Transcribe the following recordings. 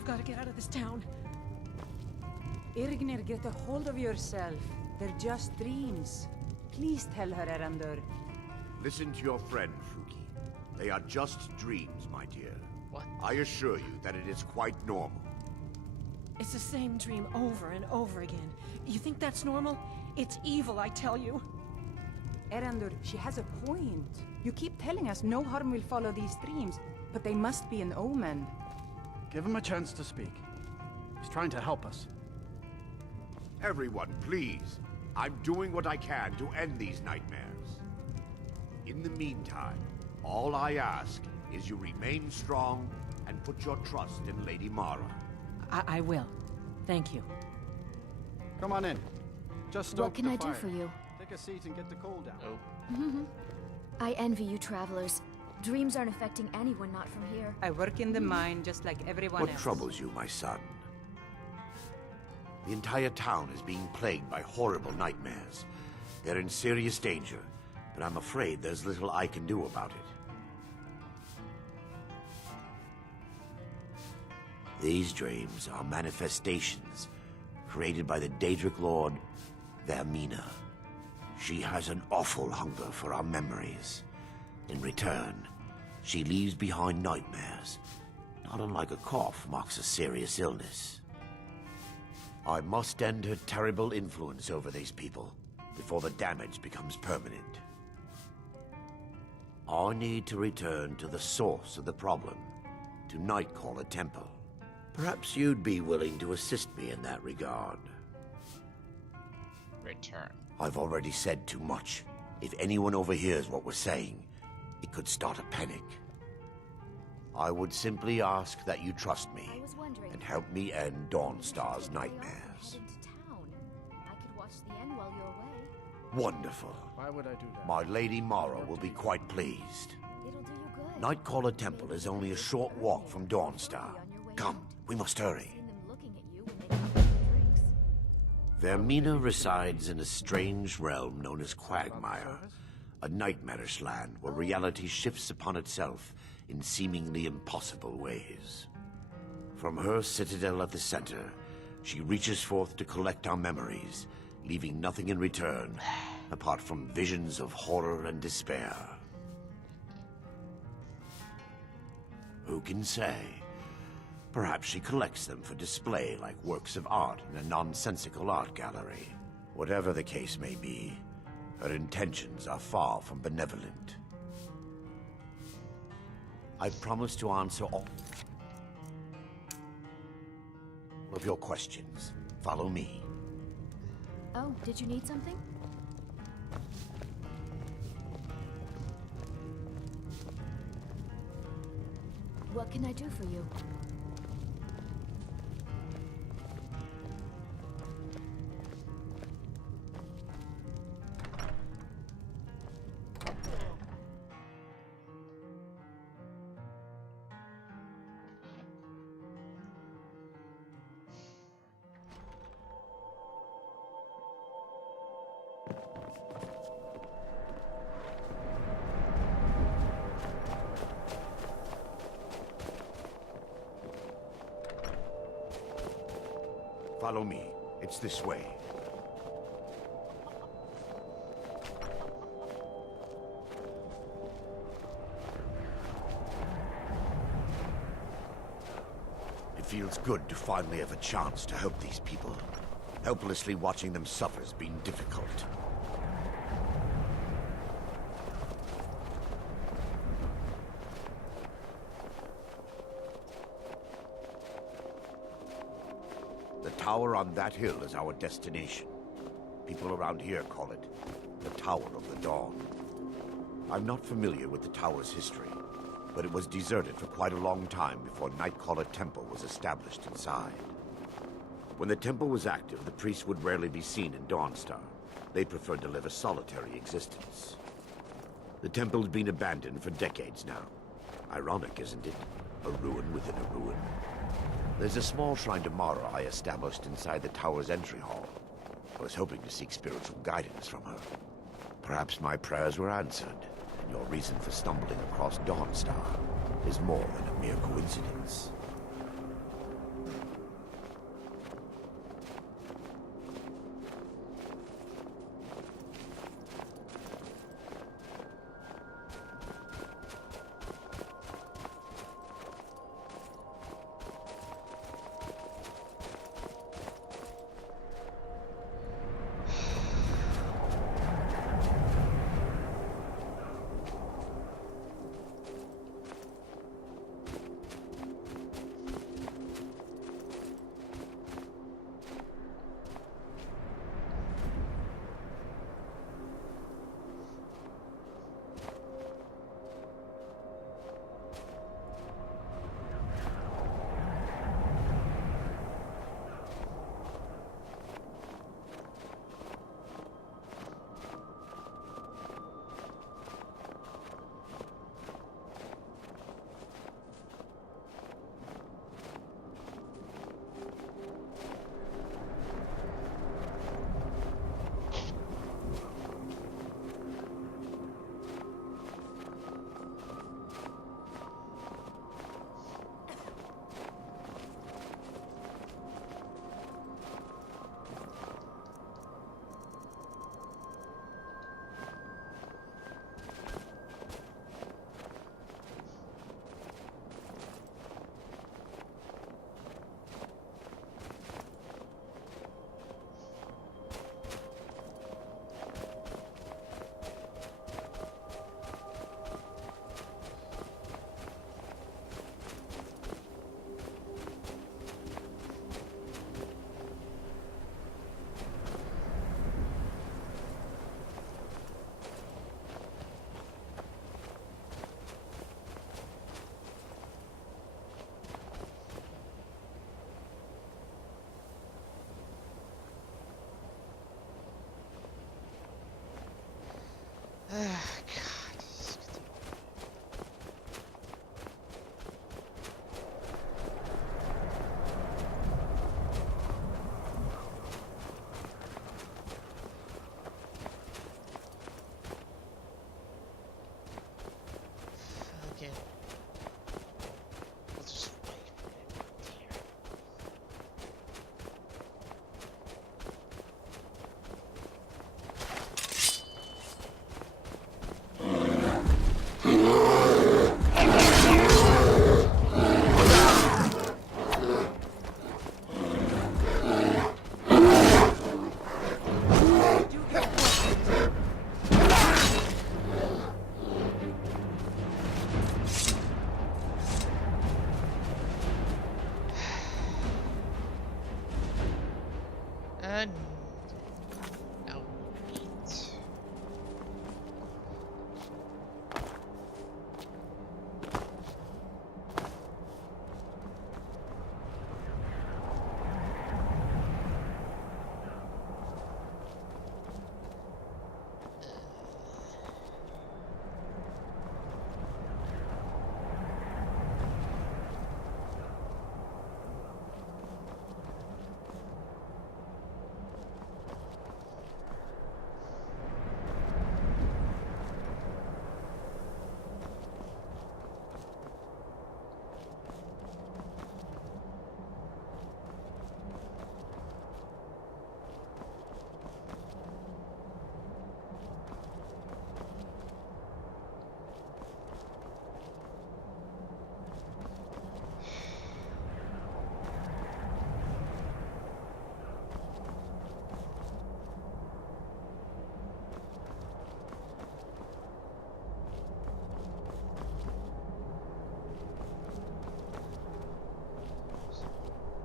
I've got to get out of this town. Irgnir, get a hold of yourself. They're just dreams. Please tell her, Erandur. Listen to your friend, Fruki. They are just dreams, my dear. What? I assure you that it is quite normal. It's the same dream over and over again. You think that's normal? It's evil, I tell you. Erandur, she has a point. You keep telling us no harm will follow these dreams, but they must be an omen. Give him a chance to speak. He's trying to help us. Everyone, please. I'm doing what I can to end these nightmares. In the meantime, all I ask is you remain strong and put your trust in Lady Mara. I will. Thank you. Come on in. Just stoke What can the I do fire. for you? Take a seat and get the coal down. Oh. I envy you travelers. Dreams aren't affecting anyone not from here. I work in the mine just like everyone What else. troubles you, my son? The entire town is being plagued by horrible nightmares. They're in serious danger, but I'm afraid there's little I can do about it. These dreams are manifestations created by the Daedric Lord, Vermina. She has an awful hunger for our memories. In return, she leaves behind nightmares. Not unlike a cough marks a serious illness. I must end her terrible influence over these people before the damage becomes permanent. I need to return to the source of the problem, to Nightcaller Temple. Perhaps you'd be willing to assist me in that regard. Return. I've already said too much. If anyone overhears what we're saying, it could start a panic. I would simply ask that you trust me I was wondering. and help me end Dawnstar's Take a day off and nightmares. head into town. I could watch the end while you're away. Wonderful. Why would I do that? My Lady Mara will be quite pleased. It'll do you good. Nightcaller Temple is only a short walk from Dawnstar. Come, we must hurry. Seen them looking at you when they come for drinks. Vermina resides in a strange realm known as Quagmire, a nightmarish land where reality shifts upon itself in seemingly impossible ways. From her citadel at the center, she reaches forth to collect our memories, leaving nothing in return apart from visions of horror and despair. Who can say? Perhaps she collects them for display like works of art in a nonsensical art gallery. Whatever the case may be, her intentions are far from benevolent. I promise to answer all of your questions. Follow me. Oh, did you need something? What can I do for you? Follow me. It's this way. It feels good to finally have a chance to help these people. Helplessly watching them suffer has been difficult. The tower on that hill is our destination. People around here call it the Tower of the Dawn. I'm not familiar with the tower's history, but it was deserted for quite a long time before Nightcaller Temple was established inside. When the temple was active, the priests would rarely be seen in Dawnstar. They preferred to live a solitary existence. The temple's been abandoned for decades now. Ironic, isn't it? A ruin within a ruin. There's a small shrine to Mara I established inside the tower's entry hall. I was hoping to seek spiritual guidance from her. Perhaps my prayers were answered, and your reason for stumbling across Dawnstar is more than a mere coincidence. No meat.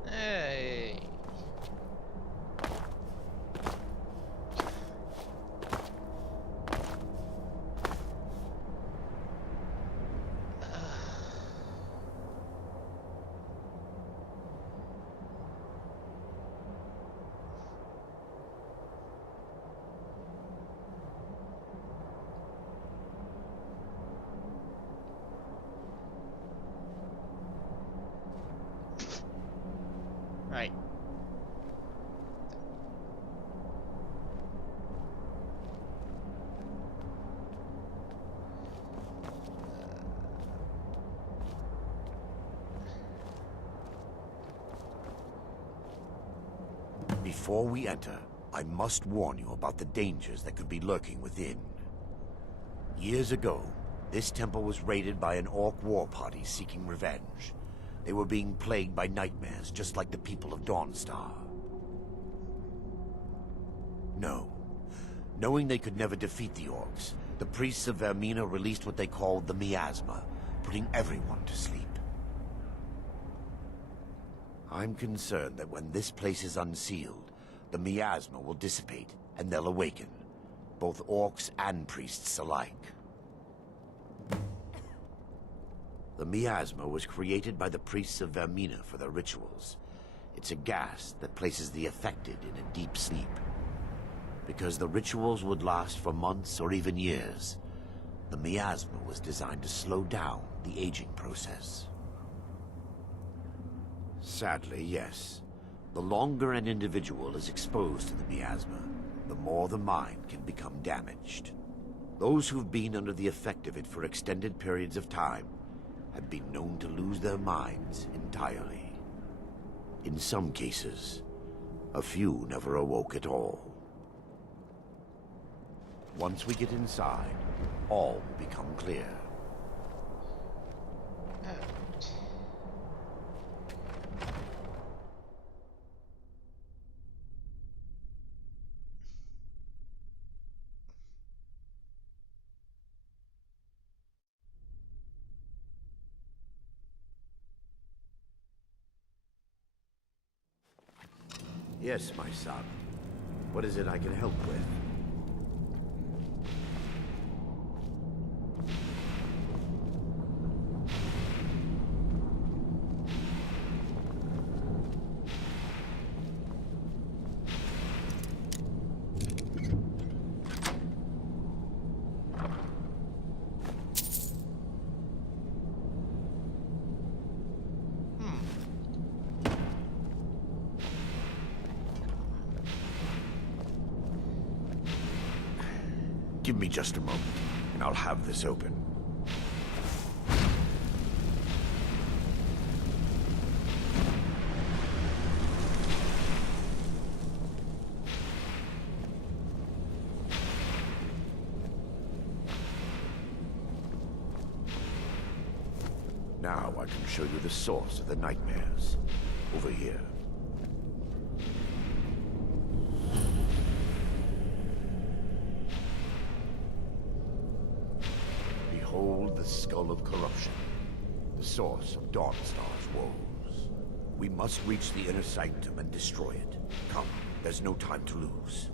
Hey. Right. Before we enter, I must warn you about the dangers that could be lurking within. Years ago, this temple was raided by an orc war party seeking revenge. They were being plagued by nightmares, just like the people of Dawnstar. No. Knowing they could never defeat the orcs, the priests of Vermina released what they called the miasma, putting everyone to sleep. I'm concerned that when this place is unsealed, the miasma will dissipate and they'll awaken, both orcs and priests alike. The miasma was created by the priests of Vermina for their rituals. It's a gas that places the affected in a deep sleep. Because the rituals would last for months or even years, the miasma was designed to slow down the aging process. Sadly, yes. The longer an individual is exposed to the miasma, the more the mind can become damaged. Those who've been under the effect of it for extended periods of time have been known to lose their minds entirely. In some cases, a few never awoke at all. Once we get inside, all will become clear. Yes, my son. What is it I can help with? Give me just a moment, and I'll have this open. Now I can show you the source of the nightmares. Over here. Behold the skull of corruption, the source of Dawnstar's woes. We must reach the inner sanctum and destroy it. Come, There's no time to lose.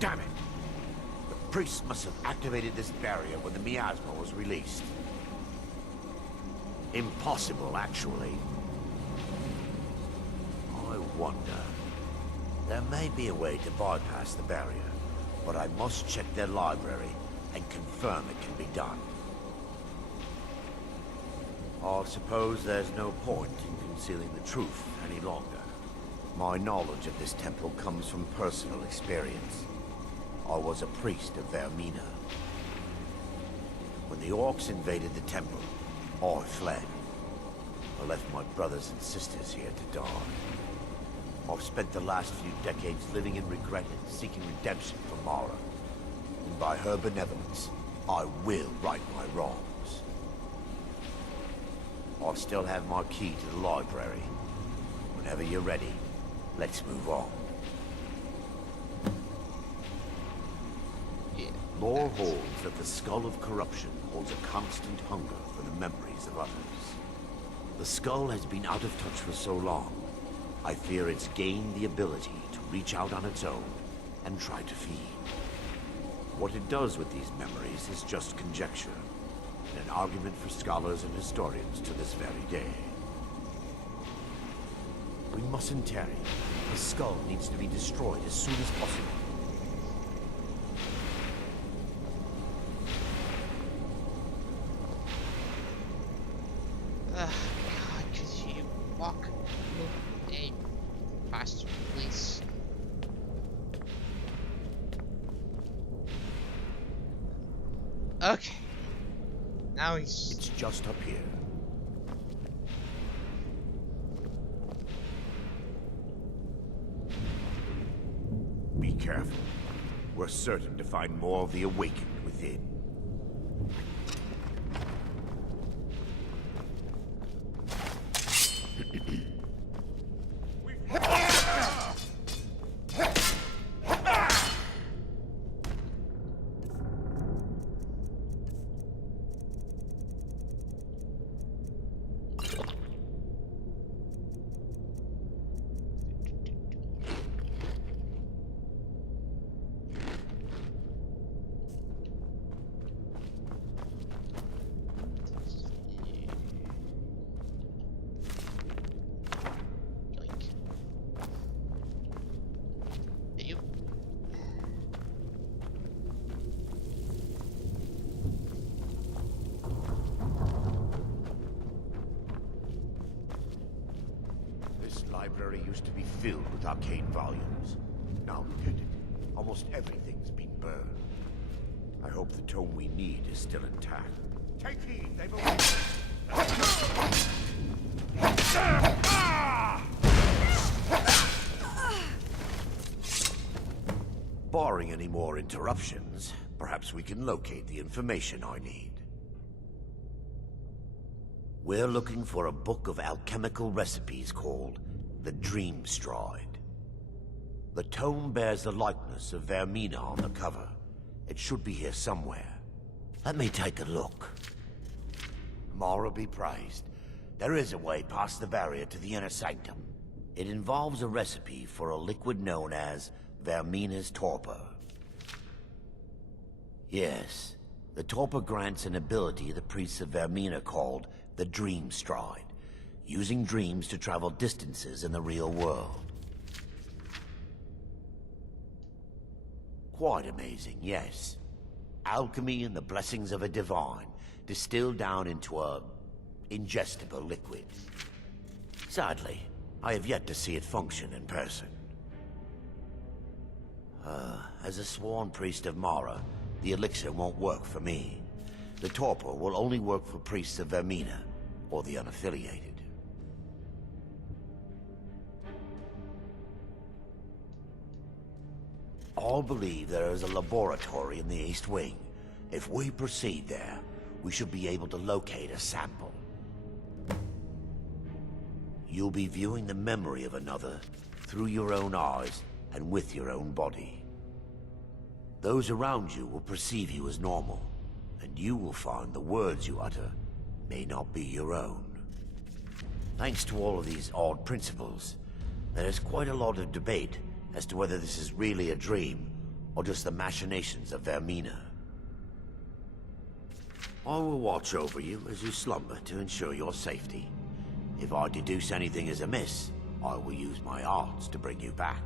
Damn it! The priest must have activated this barrier when the miasma was released. Impossible, actually. I wonder. There may be a way to bypass the barrier, but I must check their library and confirm it can be done. I suppose there's no point in concealing the truth any longer. My knowledge of this temple comes from personal experience. I was a priest of Vermina. When the orcs invaded the temple, I fled. I left my brothers and sisters here to die. I've spent the last few decades living in regret and seeking redemption from Mara. And by her benevolence, I will right my wrongs. I still have my key to the library. Whenever you're ready, let's move on. Lore holds that the skull of corruption holds a constant hunger for the memories of others. The skull has been out of touch for so long, I fear it's gained the ability to reach out on its own and try to feed. What it does with these memories is just conjecture, and an argument for scholars and historians to this very day. We mustn't tarry. The skull needs to be destroyed as soon as possible. God, could you walk any faster, please? Okay. Now he's... It's just up here. Be careful. We're certain to find more of the awakened within. This library used to be filled with arcane volumes. Now look at it. Almost everything's been burned. I hope the tome we need is still intact. Take heed, they've awakened! Barring any more interruptions, perhaps we can locate the information I need. We're looking for a book of alchemical recipes called the Dream Stride. The tome bears the likeness of Vermina on the cover. It should be here somewhere. Let me take a look. Mara be praised. There is a way past the barrier to the inner sanctum. It involves a recipe for a liquid known as Vermina's torpor. Yes, the torpor grants an ability the priests of Vermina called the Dream Stride, using dreams to travel distances in the real world. Quite amazing, yes. Alchemy and the blessings of a divine, distilled down into a ingestible liquid. Sadly, I have yet to see it function in person. As a sworn priest of Mara, the elixir won't work for me. The torpor will only work for priests of Vermina, or the unaffiliated. all believe there is a laboratory in the East Wing. If we proceed there, we should be able to locate a sample. You'll be viewing the memory of another through your own eyes and with your own body. Those around you will perceive you as normal, and you will find the words you utter may not be your own. Thanks to all of these odd principles, there is quite a lot of debate as to whether this is really a dream or just the machinations of Vermina. I will watch over you as you slumber to ensure your safety. If I deduce anything is amiss, I will use my arts to bring you back.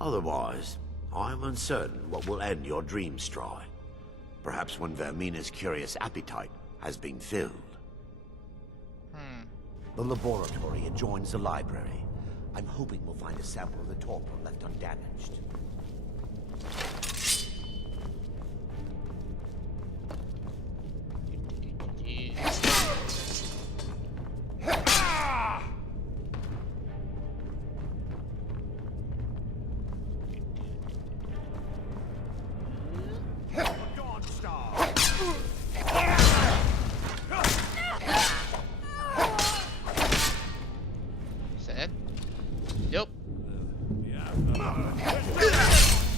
Otherwise, I am uncertain what will end your dream stride. Perhaps when Vermina's curious appetite has been filled. The laboratory adjoins the library. I'm hoping we'll find a sample of the torpor left undamaged. Said. Yep.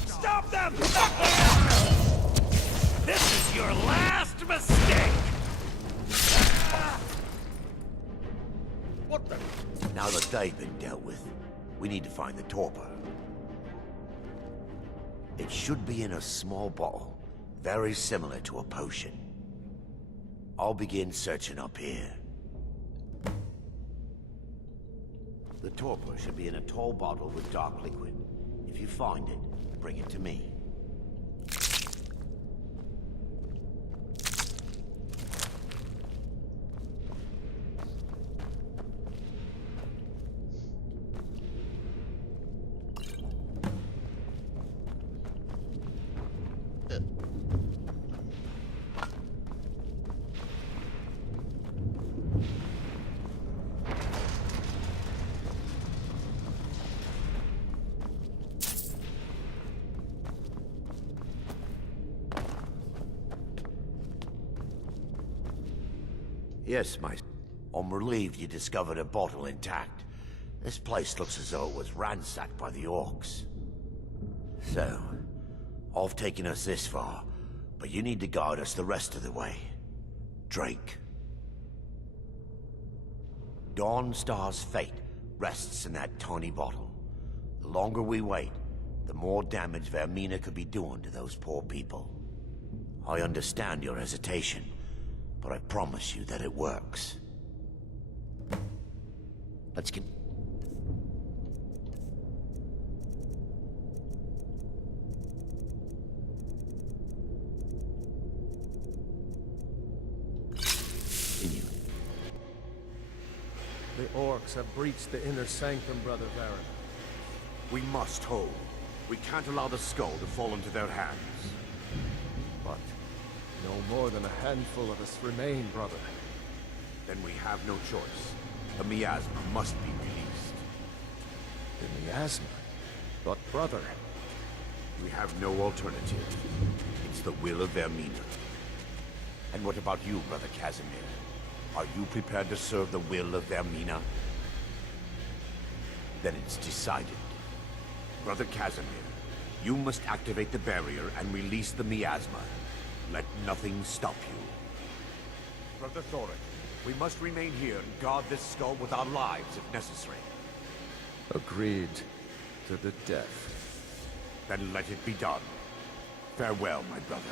Stop them! This is your last mistake! What the? Now that they've been dealt with, we need to find the torpor. It should be in a small bottle, very similar to a potion. I'll begin searching up here. The torpor should be in a tall bottle with dark liquid. If you find it, bring it to me. Yes, I'm relieved you discovered a bottle intact. This place looks as though it was ransacked by the orcs. So, I've taken us this far, but you need to guide us the rest of the way. Drake. Dawnstar's fate rests in that tiny bottle. The longer we wait, the more damage Vermina could be doing to those poor people. I understand your hesitation, but I promise you that it works. Let's get... continue. The orcs have breached the inner sanctum, Brother Varyn. We must hold. We can't allow the skull to fall into their hands. But no more than a handful of us remain, brother. Then we have no choice. The miasma must be released. The miasma? But brother... We have no alternative. It's the will of Vermina. And what about you, Brother Casimir? Are you prepared to serve the will of Vermina? Then it's decided. Brother Casimir, you must activate the barrier and release the miasma. Let nothing stop you. Brother Thoric, we must remain here and guard this skull with our lives if necessary. Agreed to the death. Then let it be done. Farewell, my brothers.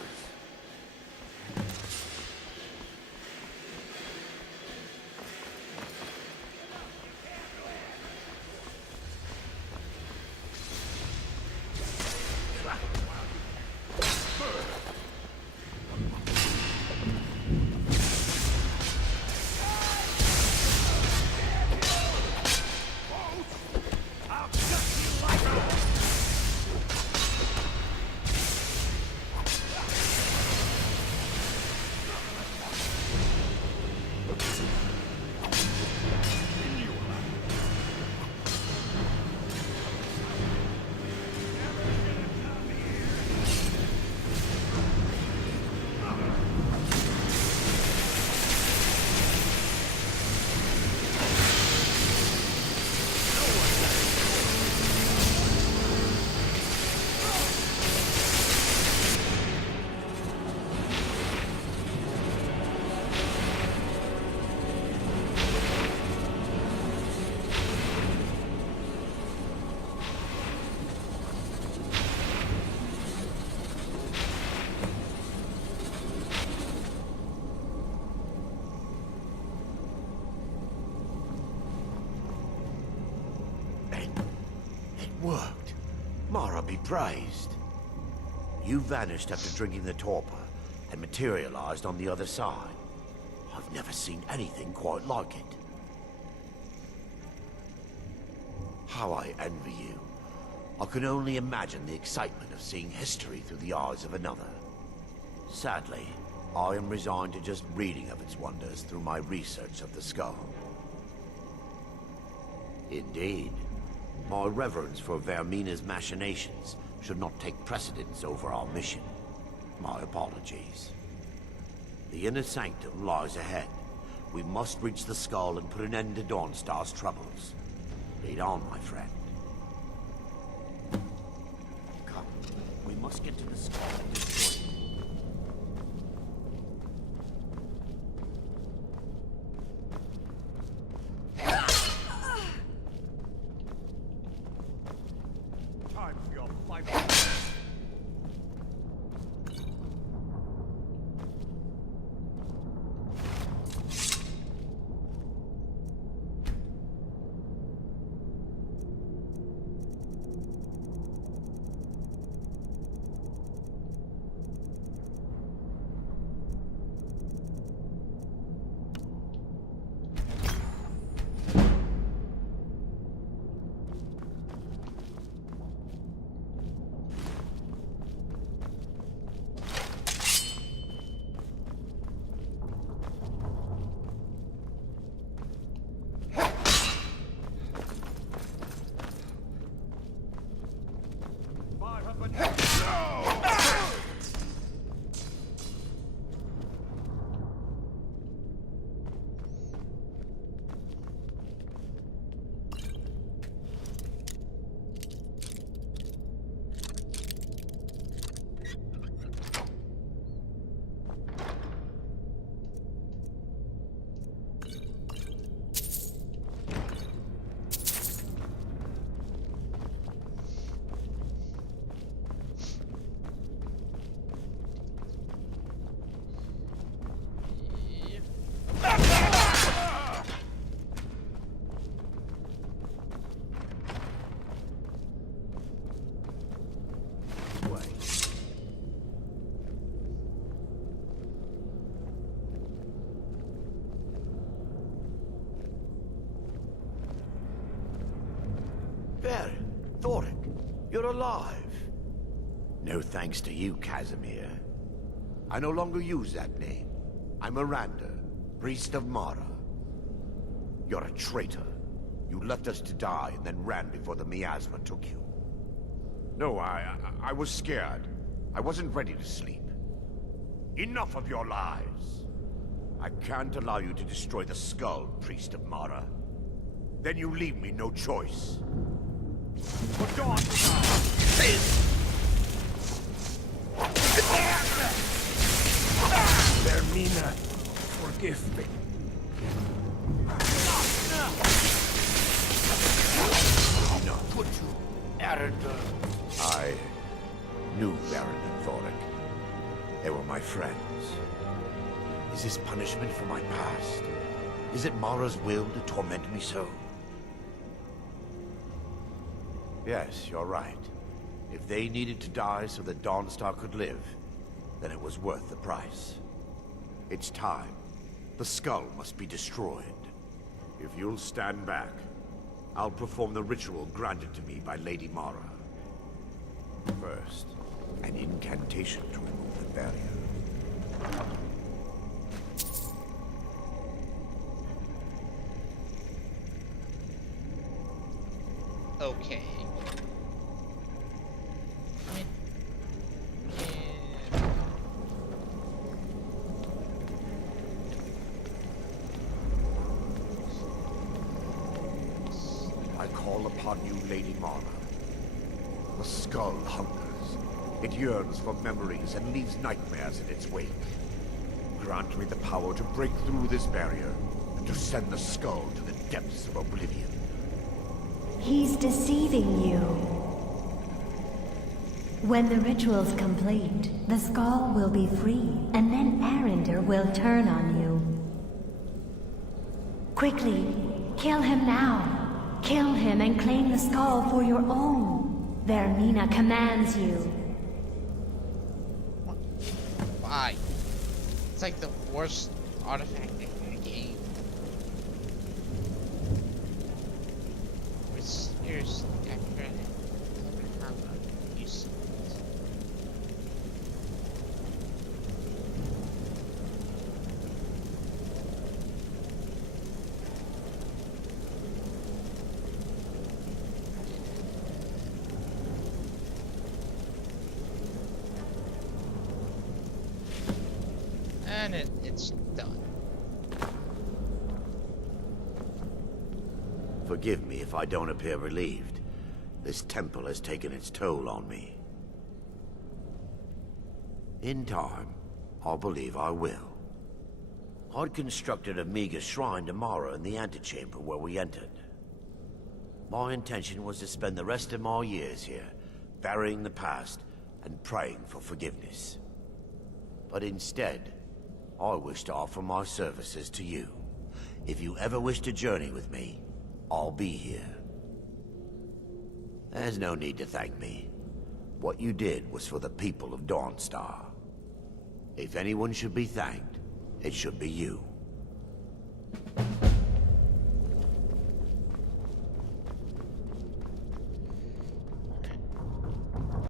worked. Mara be praised. You vanished after drinking the torpor and materialized on the other side. I've never seen anything quite like it. How I envy you. I can only imagine the excitement of seeing history through the eyes of another. Sadly, I am resigned to just reading of its wonders through my research of the skull. Indeed, my reverence for Vermina's machinations should not take precedence over our mission. My apologies. The inner sanctum lies ahead. We must reach the skull and put an end to Dawnstar's troubles. Lead on, my friend. Come, we must get to the skull and destroy it. Time for your fight. There, Thoric, you're alive. No thanks to you, Casimir. I no longer use that name. I'm Miranda, priest of Mara. You're a traitor. You left us to die and then ran before the miasma took you. No, I was scared. I wasn't ready to sleep. Enough of your lies. I can't allow you to destroy the skull, priest of Mara. Then you leave me no choice. Put Dawn Vermina, forgive me. No, put you, Arender. I knew Baron and Thoric. They were my friends. Is this punishment for my past? Is it Mara's will to torment me so? Yes, you're right. If they needed to die so that Dawnstar could live, then it was worth the price. It's time. The skull must be destroyed. If you'll stand back, I'll perform the ritual granted to me by Lady Mara. First, an incantation to remove the barrier. Okay. I call upon you, Lady Mara. The skull hungers. It yearns for memories and leaves nightmares in its wake. Grant me the power to break through this barrier and to send the skull to the depths of oblivion. He's deceiving you. When the ritual's complete, the skull will be free, and then Arender will turn on you. Quickly, kill him now. Kill him and claim the skull for your own. Vermina commands you. Why? It's like the worst artifact in the game. It's seriously accurate. Doesn't have a use. And it's done. Forgive me if I don't appear relieved. This temple has taken its toll on me. In time, I believe I will. I'd constructed a meager shrine to Mara in the antechamber where we entered. My intention was to spend the rest of my years here, burying the past and praying for forgiveness. But instead, I wish to offer my services to you. If you ever wish to journey with me, I'll be here. There's no need to thank me. What you did was for the people of Dawnstar. If anyone should be thanked, it should be you.